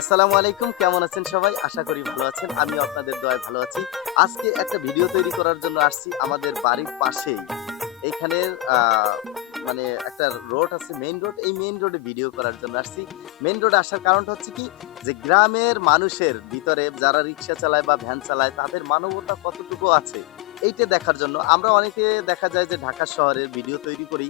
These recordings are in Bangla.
আসসালামু আলাইকুম, কেমন আছেন সবাই? আশা করি ভালো আছেন। আমিও আপনাদের দোয়ায় ভালো আছি। আজকে একটা ভিডিও তৈরি করার জন্য আসছি আমাদের বাড়ির পাশেই। এইখানের মানে একটা রোড আছে, মেইন রোড। এই মেইন রোডে ভিডিও করার জন্য আসছি। মেইন রোডে আসার কারণটা হচ্ছে কি যে গ্রামের মানুষের ভিতরে যারা রিক্সা চালায় বা ভ্যান চালায় তাদের মানবতা কতটুকু আছে এইটা দেখার জন্য। আমরা অনেকে দেখা যায় যে ঢাকা শহরের ভিডিও তৈরি করি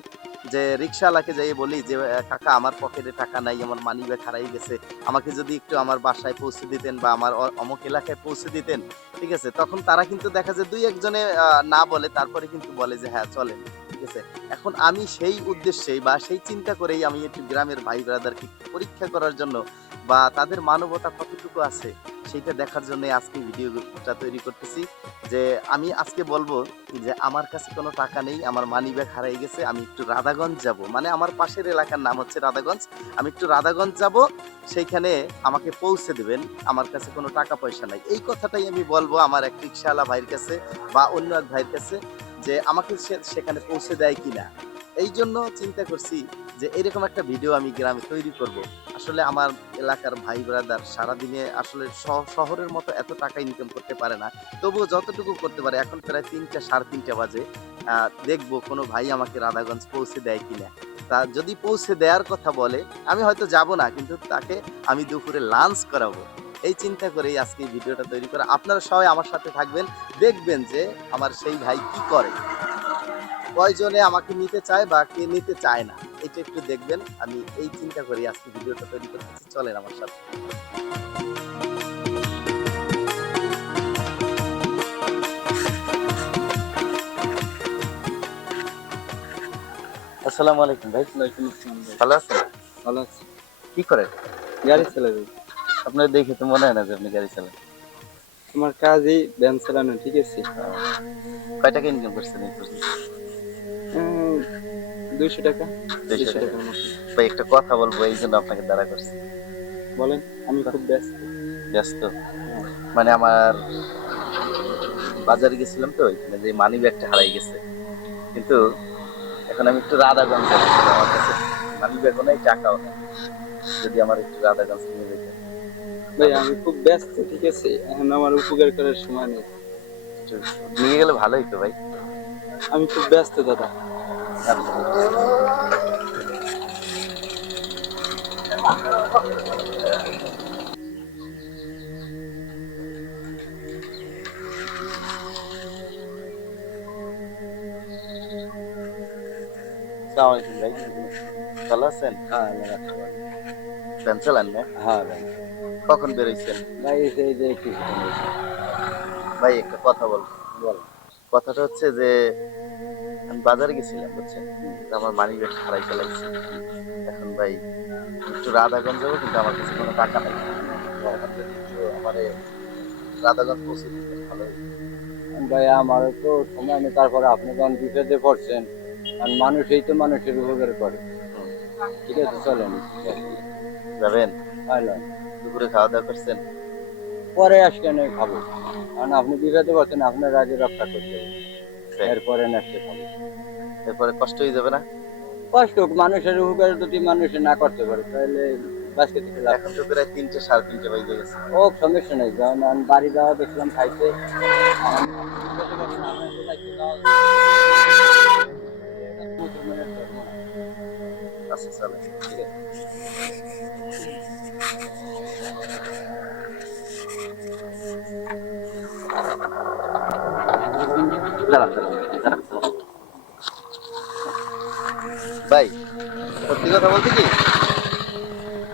যে রিক্শাওয়ালাকে যেয়ে বলি যে, কাকা আমার পকেটে টাকা নাই, আমার মানিব্যাগ হারাই গেছে। আমাকে যদি একটু আমার বাসায় পৌঁছে দিতেন বা আমার অমুক এলাকায় পৌঁছে দিতেন, ঠিক আছে? তখন তারা কিন্তু দেখা যায় ২-১ জনে না বলে তারপরে কিন্তু বলে যে হ্যাঁ, চলেন। ঠিক আছে? এখন আমি সেই উদ্দেশ্যেই বা সেই চিন্তা করেই আমি একটু গ্রামের ভাই ব্রাদারকে একটু পরীক্ষা করার জন্য বা তাদের মানবতা কতটুকু আছে সেইটা দেখার জন্যই আজকে ভিডিওটা তৈরি করতেছি। যে আমি আজকে বলবো যে আমার কাছে কোনো টাকা নেই, আমার মানিব্যাগ হারাই গেছে। আমি একটু রাধাগঞ্জ যাবো। মানে আমার পাশের এলাকার নাম হচ্ছে রাধাগঞ্জ। আমি একটু রাধাগঞ্জ যাবো। সেইখানে আমাকে পৌঁছে দিবেন। আমার কাছে কোনো টাকা পয়সা নাই। এই কথাটাই আমি বলবো আমার এক রিক্শাওয়ালা ভাইয়ের কাছে বা অন্য এক ভাইয়ের কাছে যে আমাকে সেখানে পৌঁছে দেয় কিনা। এইজন্য চিন্তা করছি যে এরকম একটা ভিডিও আমি গ্রামে তৈরি করব। আসলে আমার এলাকার ভাই ব্রাদার সারাদিনে আসলে শহরের মতো এত টাকা ইনকাম করতে পারে না। তবুও যতটুকু করতে পারে এখন প্রায় ৩টা ৩:৩০ বাজে। দেখবো কোনো ভাই আমাকে রাধাগঞ্জ পৌঁছে দেয় কিনা। তা যদি পৌঁছে দেওয়ার কথা বলে আমি হয়তো যাব না, কিন্তু তাকে আমি দুপুরে লাঞ্চ করাবো। এই চিন্তা করেই আজকে এই ভিডিওটা তৈরি করা। আপনারা সবাই আমার সাথে থাকবেন। দেখবেন যে আমার সেই ভাই কি করে। কয়জনে আমাকে নিতে চায় বা কে নিতে চায় না। এটা একটু দেখবেন। আমি এই চিন্তা করেই আজকে ভিডিওটা তৈরি করতেছি। চলেন আমার সাথে। আসসালামু আলাইকুম ভাই। ওয়ালাইকুম আসসালাম ভাই। ভালো আছেন? ভালো আছি। কি করেন? গাড়ি চালাই ভাই। আপনার দেখে তো মনে হয় না যে আপনি গাড়ি চালান। আমার কাজই ভ্যান চালানো, ঠিক আছে? কয় টাকা ইনকাম করছেন এই পর্যন্ত? উম, 200 টাকা, ২০০ 200 টাকা। টাকার মতো। ভাই একটা কথা বলবো এইজন্য আপনাকে দাঁড়া করছি। বলেন, আমি খুব ব্যস্ত। ব্যস্ত? হ্যাঁ। মানে আমার বাজারে গেছিলাম তো ওইখানে যে মানি ব্যাগটা হারাই গেছে। কিন্তু এখন আমি একটু রাধাগঞ্জ যাবো। আমার কাছে মানি ব্যাগও নাই, টাকাও নাই। যদি আমার একটু রাধাগঞ্জ নিয়ে যেতেন ভাই তাহলে আমি খুব ব্যস্ত, ঠিক আছে? এখন আমার উপকার করার সময় নেই। একটু নিয়ে গেলে ভালো হতো ভাই। আমি খুব ব্যস্ত দাদা। আসসালামু আলাইকুম ভাই। ভালো আছেন? হ্যাঁ, আল্লাহ রাখতে পারে। ভ্যান চালান না? হ্যাঁ ভাই। কখন বেরোইছেন? ভাই এই যে কিছুক্ষণ হয়েছে। ভাই একটা কথা বলবো। বল। কথাটা হচ্ছে যে আমি বাজারে গেছিলাম বুঝছেন? তো আমার মানি ব্যাগটা হারাই ফেলাইছি। এখন ভাই একটু রাধাগঞ্জ যাবো, কিন্তু আমার কাছে কোনো টাকা নাই। তো এখন যদি একটু আমারে রাধাগঞ্জ পৌঁছে দিতেন ভালো হইতো। ভাই আমারও তো সময় নেই, তারপরে আপনি যখন বিপদে পড়ছেন, আর মানুষই তো মানুষের উপকার করে। হুম, ঠিক আছে, চলেন। যাবেন? হ্যালো। দুপুরে খাওয়া দাওয়া করছেন? পরে আসলে খাবো, কারণ আপনি বিপদে পড়ছেন, আপনার রাজি রক্ষা করতে হবে। তাই? এরপরে নেক্সটে খাবো। এরপরে কষ্ট হয়ে যাবে না? কষ্ট হোক, মানুষের উপকার যদি মানুষ না করতে পারে তাহলে বাঁচতে থেকে লাভ এখন নেই। তো প্রায় ৩টে ৩:৩০ বেজে গেছে। ও সমস্যা নেই, যখন আমি বাড়ি যাওয়া দেখলাম খাইতে, আপনি বিপদে পড়ছেন, আপনার তো দায়িত্ব দেওয়া উচিত। এটা তো মুসলমানের ধর্ম না। আচ্ছা চলেন। ঠিক আছে। দাঁড়ান, দাঁড়ান, দাঁড়ান। ভাই সত্যি কথা বলতে কি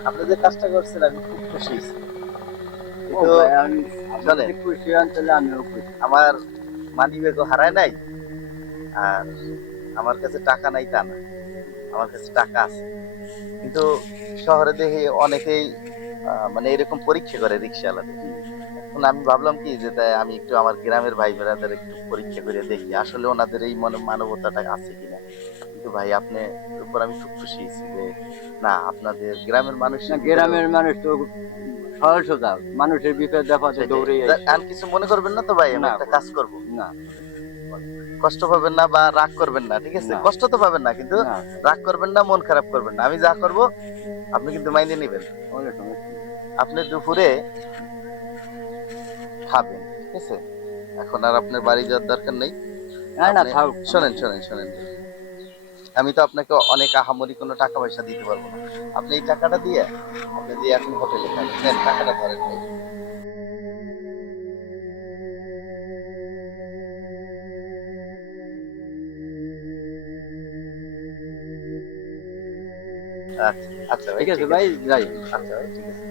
আপনি যে কাজটা করছেন আমি খুব খুশি হয়েছি। ও কিন্তু ভাই, আমি আপনি শোনেন, যদি খুশি হন তাহলে আমিও খুশি। আমার মানি ব্যাগও হারায় নাই, আর আমার কাছে টাকা নাই তা না। আমার কাছে টাকা আছে। কিন্তু শহরে দেখি অনেকেই মানে এরকম পরীক্ষা করে রিক্সাওয়ালাদের। এখন আমি ভাবলাম কি যে তাই আমি একটু আমার গ্রামের ভাই বেড়াদের একটু পরীক্ষা করে দেখি আসলে ওনাদের এই মানবতাটা আছে কিনা। কিন্তু ভাই আপনার উপর আমি খুব খুশি হয়েছি যে না, আপনাদের গ্রামের না, মানুষের ভিতরেও গ্রামের মানুষ তো সহজ সোজা, মানুষের বিপদ আপদে সেটাই। দৌড়ে আসে। আর কিছু মনে করবেন না তো ভাই, আমি না একটা কাজ করব। না কষ্ট পাবেন না বা রাগ করবেন না, ঠিক আছে? না কষ্ট তো পাবেন না, কিন্তু না রাগ করবেন না, মন খারাপ করবেন না। আমি যা করব আপনি কিন্তু মাইনে নিবেন। কোনো সমস্যা নেই। আপনি দুপুরে খাবেন, ঠিক আছে? এখন আর আপনার বাড়ি যাওয়ার দরকার নেই। না না আপনি থাক। শোনেন। আমি তো আপনাকে অনেক আহামরি কোনো টাকা পয়সা দিতে পারবো না। আপনি এই টাকাটা দিয়ে এখন হোটেলে খাবেন। নেন টাকাটা ধরেন ভাই। আচ্ছা, আচ্ছা ভাই ঠিক আছে ঠিক ভাই, আছে। যাই। আচ্ছা ভাই ঠিক আছে।